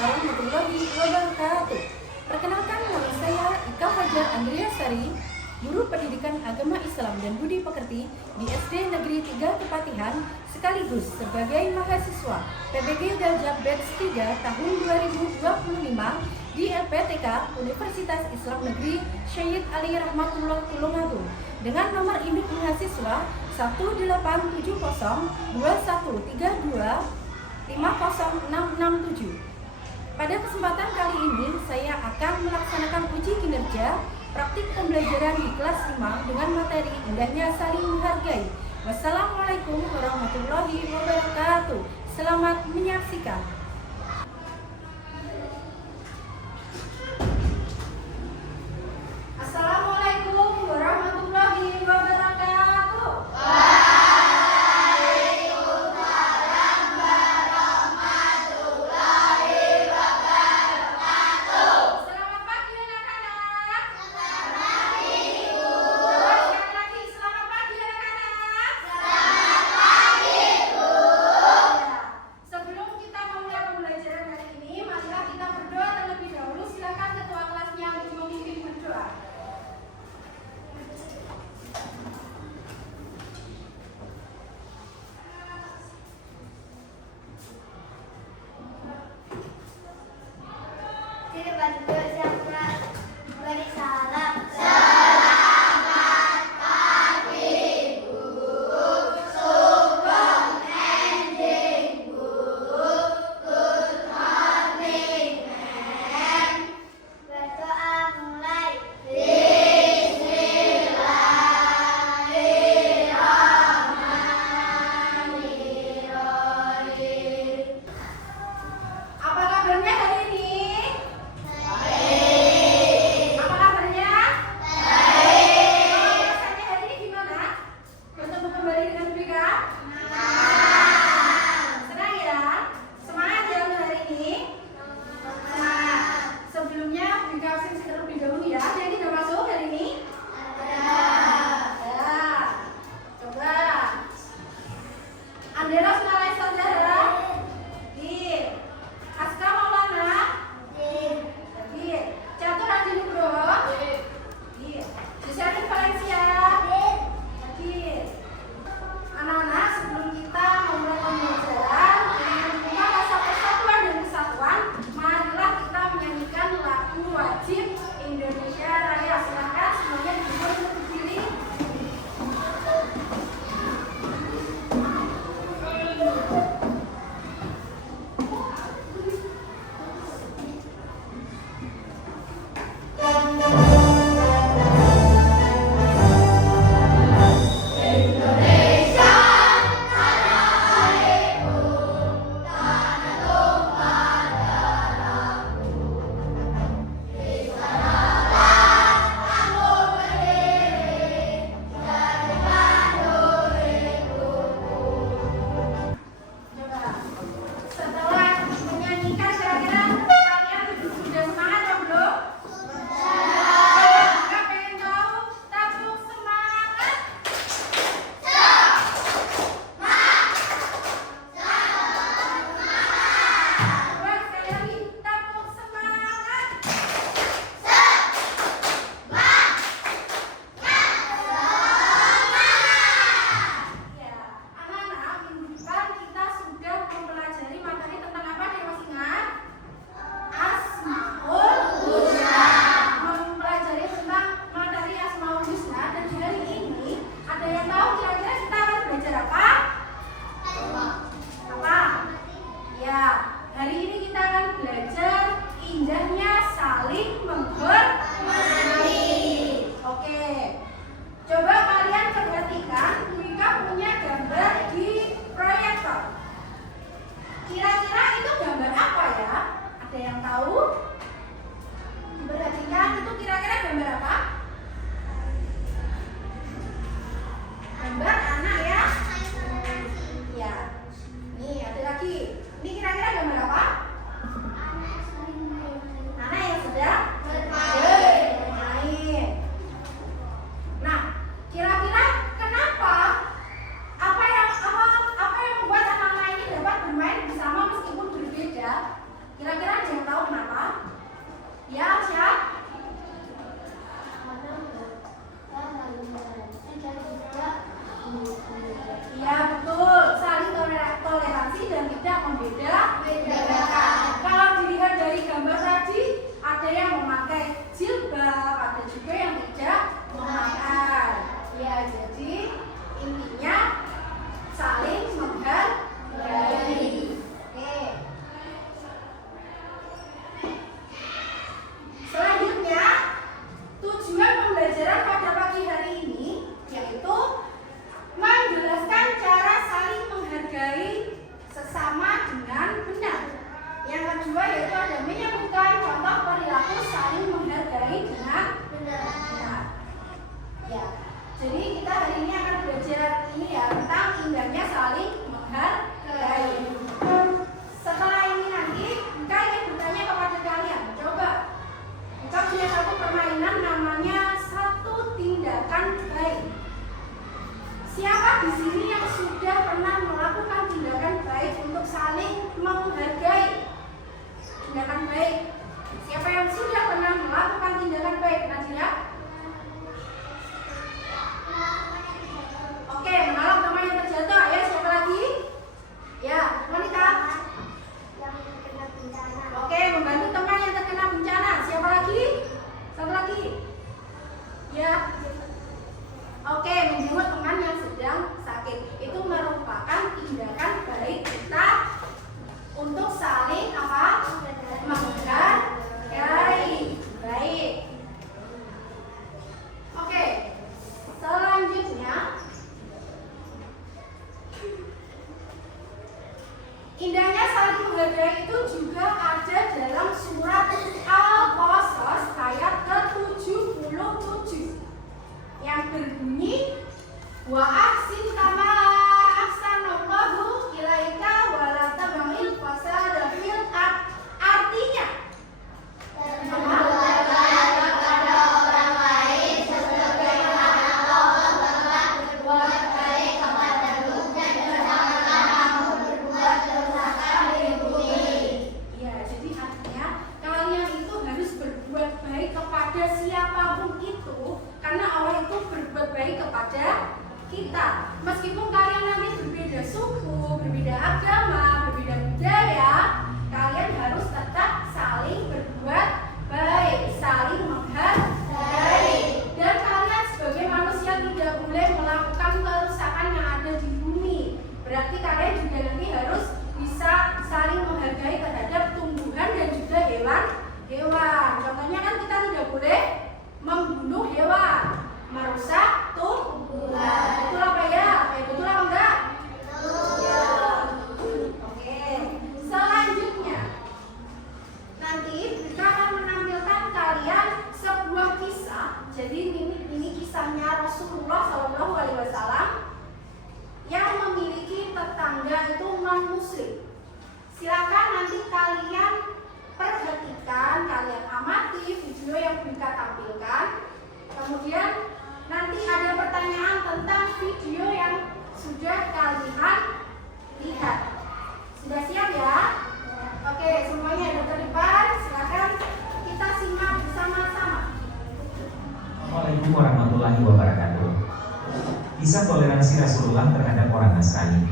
warahmatullahi wabarakatuh. Perkenalkan, nama saya Ika Fajar Andriasari, Guru Pendidikan Agama Islam dan Budi Pekerti di SD Negeri 3 Kepatihan, sekaligus sebagai mahasiswa PBG Galjab Batch 3 tahun 2025 di LPTK Universitas Islam Negeri Syed Ali Rahmatullah Tulungagung dengan nomor induk mahasiswa 1802132506667. Pada kesempatan kali ini saya akan melaksanakan uji kinerja praktik pembelajaran di kelas 5 dengan materi indahnya saling menghargai. Wassalamualaikum warahmatullahi wabarakatuh. Selamat menyaksikan. Assalamualaikum warahmatullahi wabarakatuh. Waalaikumsalam warahmatullahi wabarakatuh. Selamat pagi anak-anak. Selamat pagi, Bu. Sekali lagi selamat pagi anak-anak. Selamat pagi, Bu. Sebelum kita memulai pembelajaran hari ini, marilah kita berdoa terlebih dahulu. Silakan ketua kelasnya untuk memimpin berdoa. Sini bantu siapa? Beri salam. Berdoa mulai. Bismillahirrahmanirrahim. Apa kabarnya hari ini? Apa kabarnya? Rasanya hari ini gimana? Bertemu kembali dengan BK? Senang ya? Semangat ya untuk hari ini? Semangat. Sebelumnya BK absen terlebih dahulu ya. Ada yang tidak masuk hari ini? Ada. Coba. Andera Sunalai Saudara. Di Aska Maulana. Di Catur Adi Nugroho. Di Syarif Valencia. Di anak-anak, sebelum kita memulai pembelajaran dengan tema rasa persatuan dan kesatuan, marilah kita menyanyikan lagu wajib Indonesia Raya. Silakan semuanya duduk untuk berdiri. Indonesia tanah airku, tanah tumpah darahku. Di sanalah aku berdiri, jadi pandu hidupku. Coba. Setelah menyanyikan, kira-kira kalian sudah semangat atau belum? Kakak pengen tahu tabung semangat. Coba sekali lagi, tabung semangat. Ya, anak-anak, minggu depan kita sudah mempelajari materi tentang apa nih, masih ingat? Asmaul Husna. Mempelajari tentang materi Asmaul Husna, dan di hari ini ada yang tahu kira-kira kita akan belajar apa? Apa? Ya, hari ini kita akan belajar indahnya saling menghormati. Oke. Coba kalian perhatikan, Wika punya gambar di proyektor. Kira-kira itu gambar apa ya? Ada yang tahu? Perhatikan, itu kira-kira gambar apa? Gambar anak ya? Ya. Nih, ada lagi. Ini kira-kira gambar apa? Anak yang sedang bermain. Nah, kira-kira kenapa? Apa yang membuat anak-anak ini dapat bermain bersama meskipun berbeda? Kira-kira ada juga yang tidak memakan. Ya, jadi intinya saling menghargai. Oke. Selanjutnya, tujuan pembelajaran pada pagi hari ini yaitu menjelaskan cara saling menghargai sesama dengan benar. Yang kedua yaitu ada menyebutkan contoh perilaku saling menghargai dengan benar. Ya, jadi kita hari ini akan belajar ini ya tentang indahnya saling menghargai. Setelah ini nanti kita ingin bertanya kepada kalian. Coba kita punya satu permainan namanya satu tindakan baik. Siapa di sini yang sudah pernah melakukan tindakan baik untuk saling menghargai? Tindakan baik. Siapa yang sudah pernah melakukan tindakan baik? Nadira? Oke, menolong teman yang terjatuh. Ya, siapa lagi? Ya, Monica. Yang terkena bencana. Oke, membantu teman yang terkena bencana. Siapa lagi? Satu lagi. Ya. Oke, menjenguk teman yang sedang sakit. Itu merupakan tindakan baik kita untuk saling apa? Menghargai. Baik. Oke. Selanjutnya, indahnya saling menghargai itu juga ada dalam surat Al-Qasas ayat ke-77 yang berbunyi wa ahsin kama ahsanallahu ilaika wa la tabghil fasada fil ard. Artinya kepada orang lain sebagaimana Allah telah berbuat baik kepadamu dan janganlah kamu berbuat kerusakan di bumi. ya, jadi artinya kalian itu harus berbuat baik kepada siapapun itu karena Allah itu berbuat baik kepada kita. Meskipun kalian nanti berbeda suku, berbeda agama, berbeda budaya, kalian harus tetap saling berbuat baik, saling menghargai. Dan kalian sebagai manusia tidak boleh melakukan kerusakan yang ada di bumi. Berarti kalian juga nanti harus bisa saling menghargai terhadap tumbuhan dan juga hewan. Contohnya kan kita tidak boleh membunuh hewan, merusak tumbuhan. Betul apa ya? Betul apa enggak? Ya. Oke. Selanjutnya, nanti kita akan menampilkan kalian sebuah kisah. Jadi ini kisahnya Rasulullah SAW yang memiliki tetangga itu non-muslim. Silakan nanti kalian perhatikan, kalian amati video yang Bika tampilkan. Kemudian nanti ada pertanyaan tentang video yang sudah kalian lihat. Sudah siap ya? Oke, semuanya ada terlibat. Silakan kita simak bersama-sama. Assalamualaikum warahmatullahi wabarakatuh. Kisah toleransi Rasulullah terhadap orang Nasrani.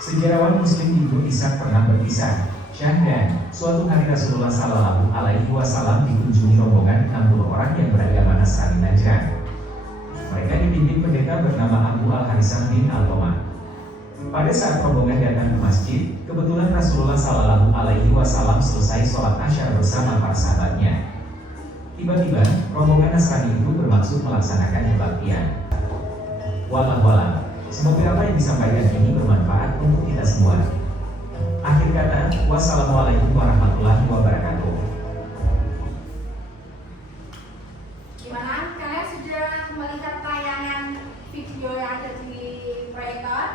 Sejarawan Muslim Ibnu Ishaq pernah berkisah, Syahdan, suatu hari Rasulullah Shallallahu Alaihi Wasallam dikunjungi rombongan 60 orang yang beragama Nasrani Najran. Mereka dipimpin pendeta bernama Abu Al-Harisah bin Al-Tomah. Pada saat rombongan datang ke masjid, kebetulan Rasulullah Shallallahu Alaihi Wasallam selesai sholat asyar bersama para sahabatnya. Tiba-tiba, rombongan Nasrani itu bermaksud melaksanakan kebaktian. Walah, semoga apa yang disampaikan ini bermanfaat untuk kita semua. Akhir kata, wassalamualaikum warahmatullahi wabarakatuh. Gimana? Kalian sudah melihat tayangan video yang ada di proyektor?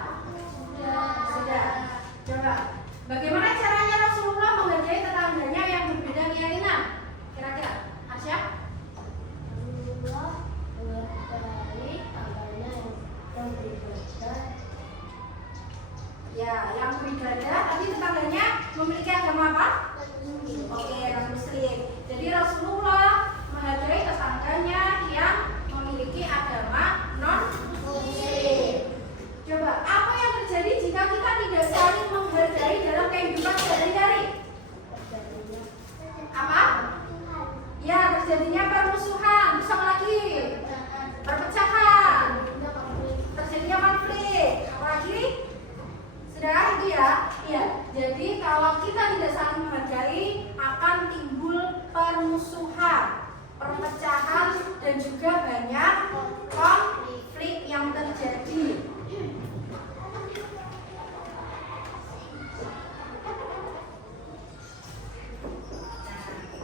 Sudah. Coba, bagaimana caranya Rasulullah menghargai tetangganya yang berbeda keyakinan? Kira-kira, Arsya? Allah menghargai tangannya yang beribadah. Ya, yang beribadah, tapi tetangganya memiliki agama apa? Oke, non muslim. Jadi Rasulullah menghargai tetangganya yang memiliki agama non muslim. Coba, apa yang terjadi jika kita tidak saling menghargai dalam kehidupan sehari-hari? Apa? Ya, terjadinya permusuhan. Bisa perpecahan, dan juga banyak konflik yang terjadi.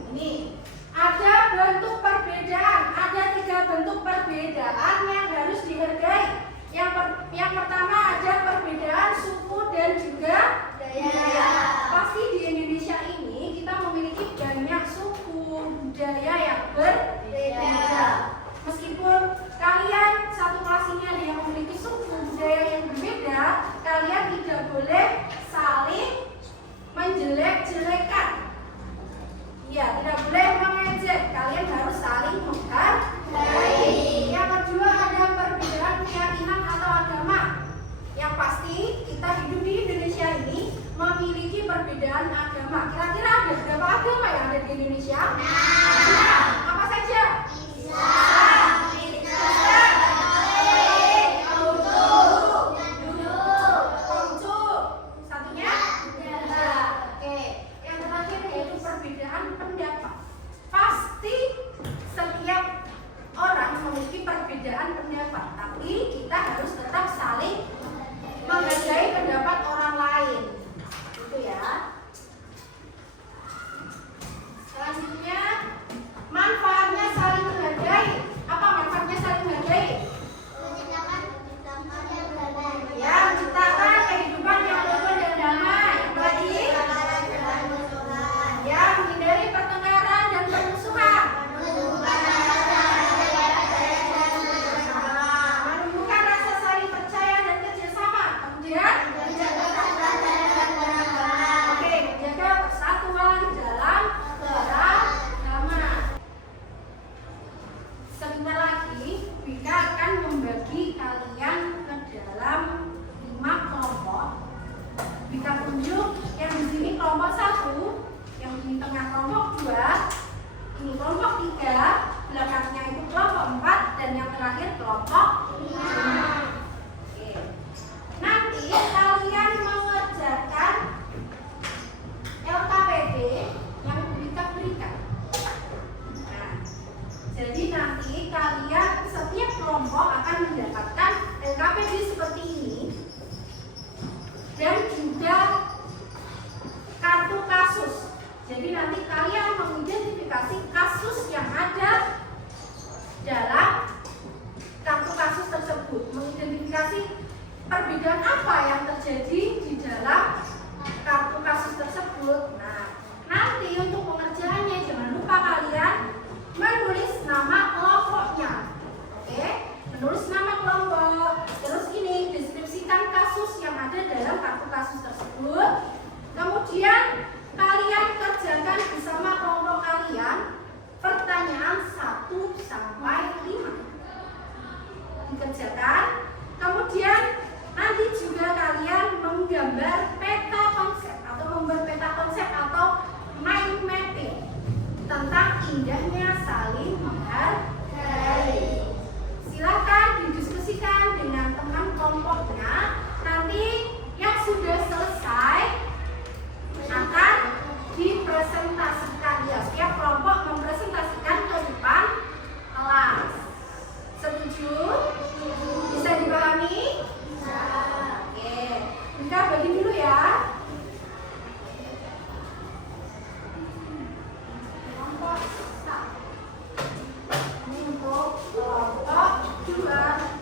Ini ada bentuk perbedaan, ada 3 bentuk perbedaan yang harus dihargai. Yang pertama ada perbedaan suku dan juga budaya. Pasti di Indonesia ini kita memiliki banyak suku budaya yang berbeda. Meskipun kalian satu kelas ini ada yang memiliki suku budaya yang berbeda, kalian tidak boleh saling menjelek-jelekan. Ya, tidak boleh mengejek. Kalian harus saling menghargai. Yang kedua ada perbedaan keyakinan atau agama. Yang pasti kita hidup di Indonesia ini memiliki perbedaan agama. Kira-kira ada berapa agama yang ada di Indonesia? Apa saja? Islam, Kristen, Konghucu. Satunya? Oke. Yang terakhir yaitu perbedaan pendapat. Pasti setiap orang memiliki perbedaan pendapat, tapi kita harus tetap saling menghargai pendapat orang lain. Gitu ya. Selanjutnya, manfaatnya saling menghargai. Apa manfaatnya saling menghargai? Ya, menciptakan kehidupan yang rukun dan damai. Apalagi? Ya, menghindari pertengkaran dan permusuhan. Menumbuhkan rasa saling percaya dan kerjasama. Kemudian, oke, menjaga persatuan dalam beragama. Sebentar lagi, Bika akan membagi kalian ke dalam 5 kelompok. Bika tunjuk yang di sini kelompok 1, yang di tengah kelompok 2, ini kelompok 3, belakangnya itu kelompok 4, dan yang terakhir kelompok 5. Oke. Nanti kalian mengerjakan LKPD yang Bika berikan. Nah, jadi nanti kalian setiap kelompok akan mendapatkan LKPD seperti ini dan juga kartu kasus. Jadi nanti kalian mengidentifikasi kasus yang ada dalam kartu kasus tersebut, mengidentifikasi perbedaan apa yang terjadi di dalam kartu kasus tersebut. Nah, nanti untuk pengerjaannya jangan lupa kalian menulis nama kelompoknya. Oke, menulis nama kelompok. Terus ini deskripsikan kasus yang ada dalam kartu kasus tersebut. Kemudian kalian kerjakan bersama kelompok kalian pertanyaan 1 sampai 5. Dikerjakan. Kemudian nanti juga kalian menggambar peta konsep atau membuat peta konsep atau mind mapping tentang indahnya saling menghargai. Silakan didiskusikan dengan teman kelompoknya. Nanti yang sudah selesai akan dipresentasikan, ya, setiap kelompok mempresentasikan ke depan kelas. Setuju? Bisa dipahami? Oke, Bika bagi dulu ya. Kelompok 1. Ini untuk kelompok 2.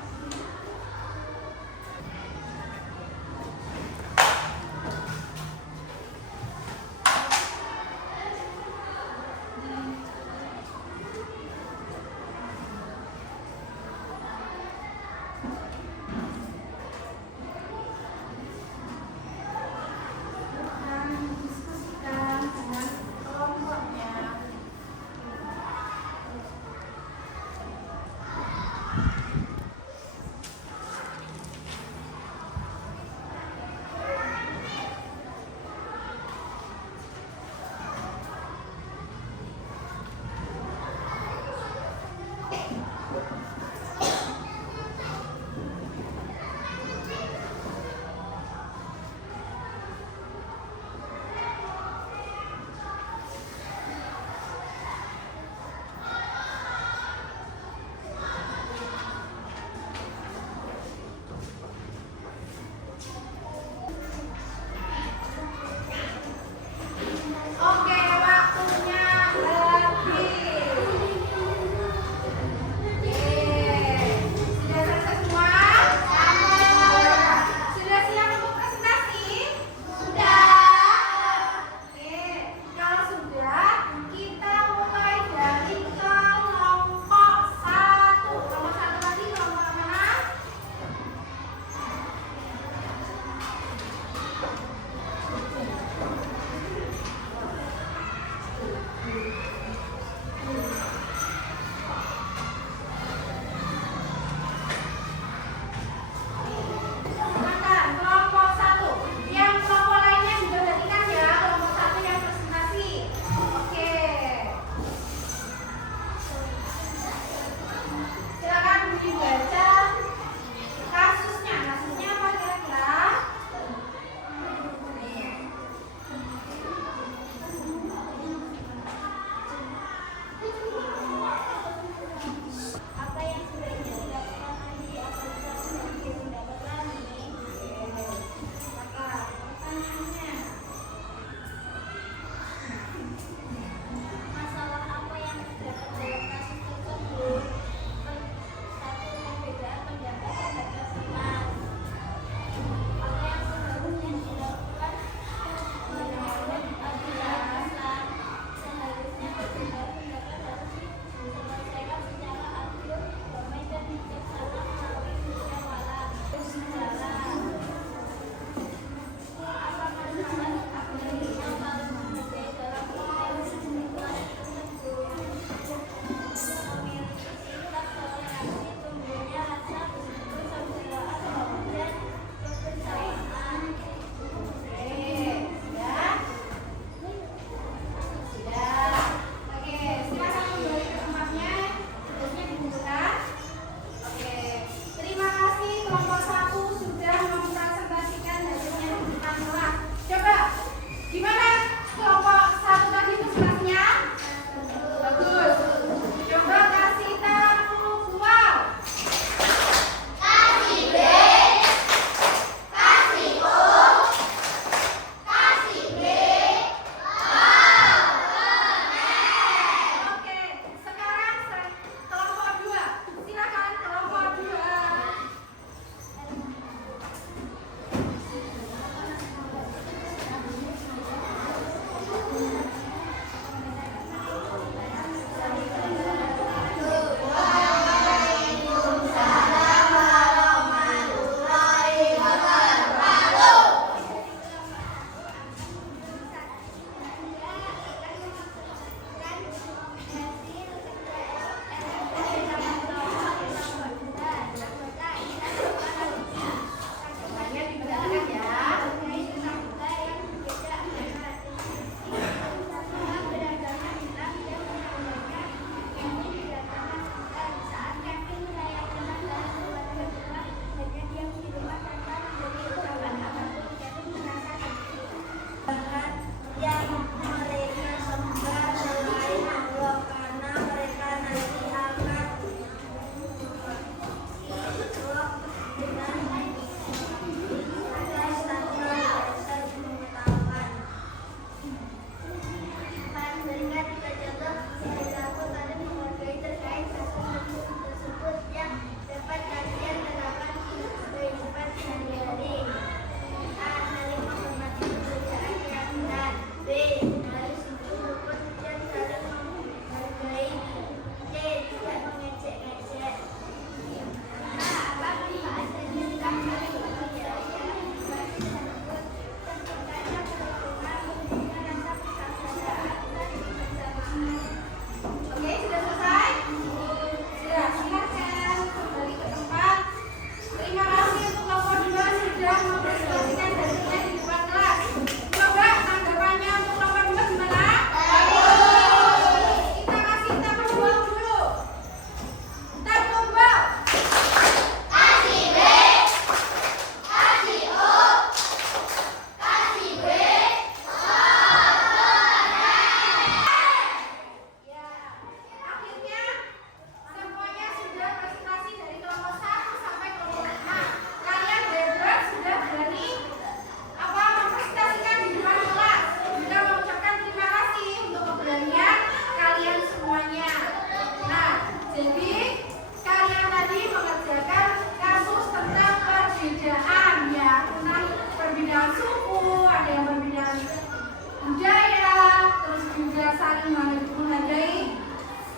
saling menghargai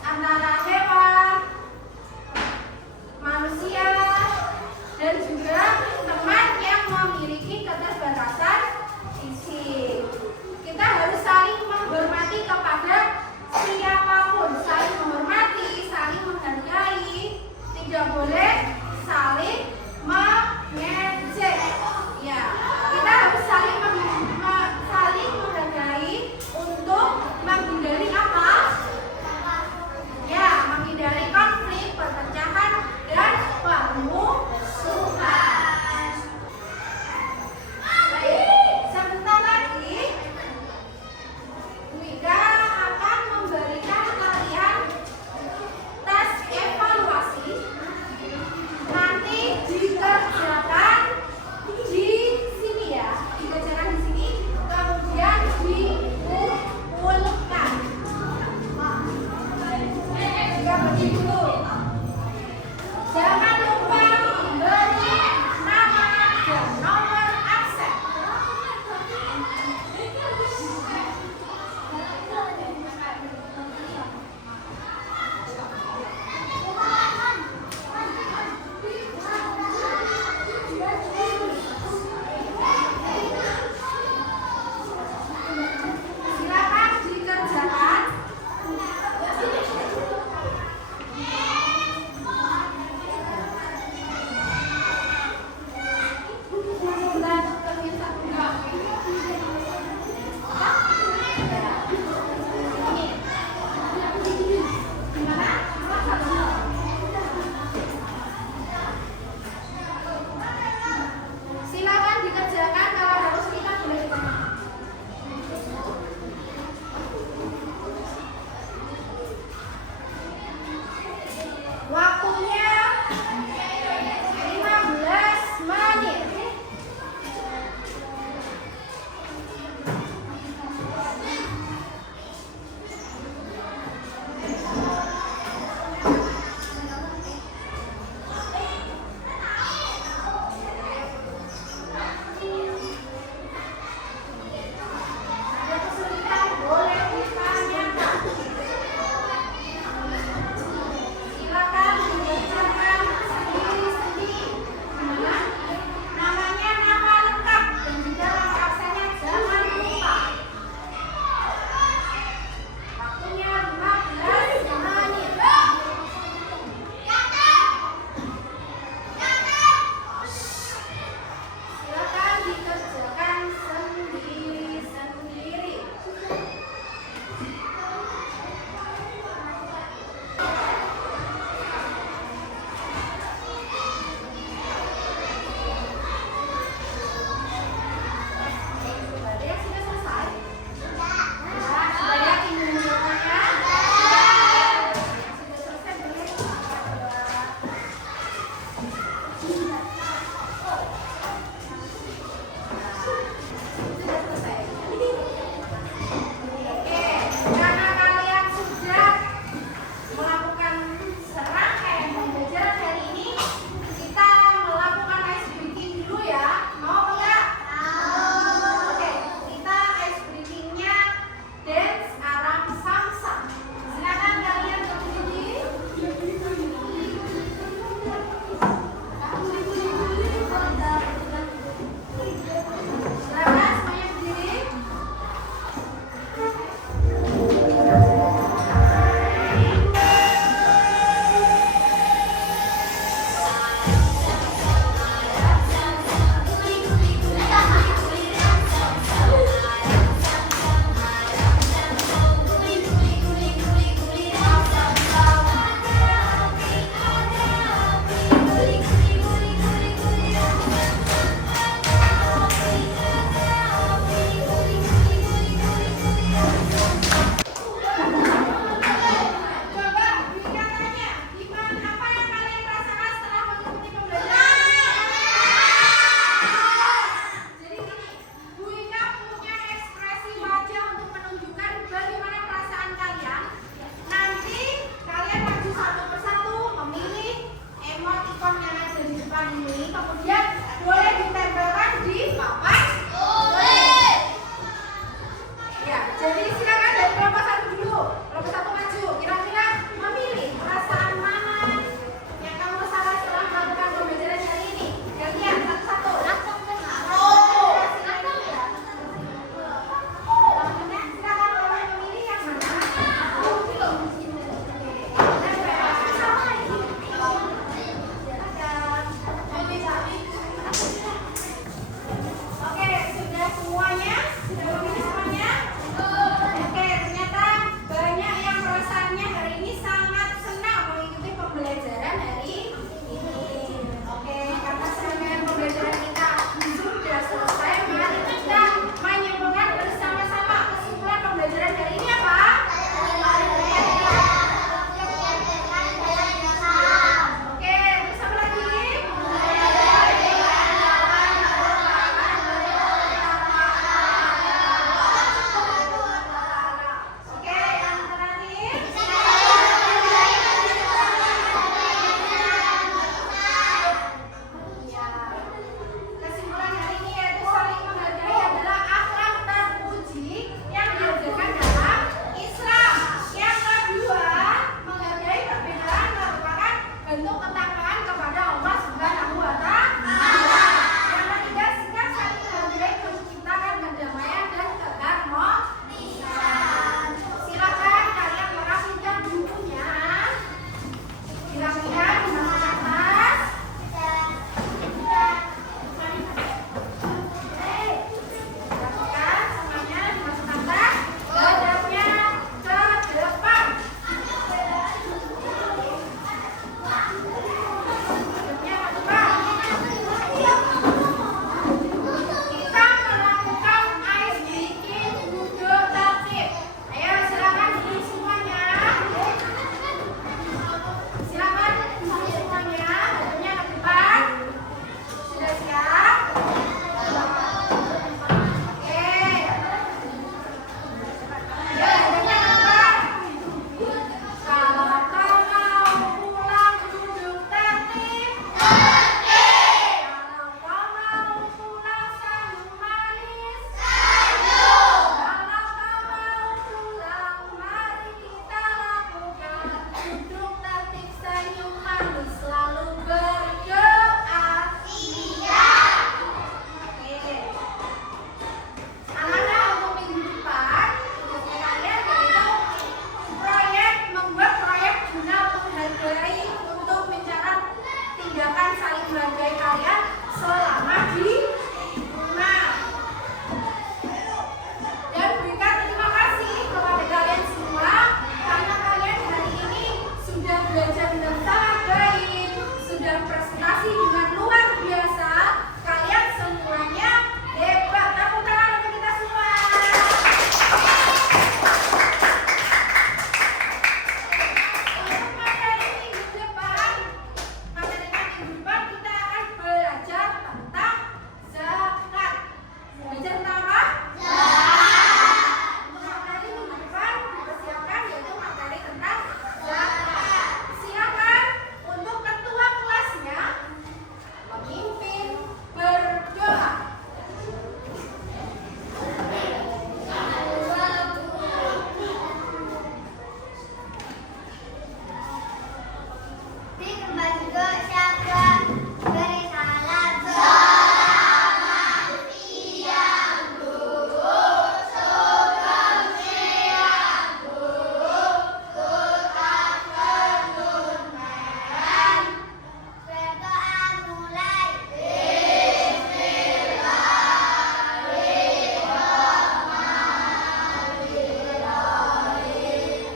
antara hewan,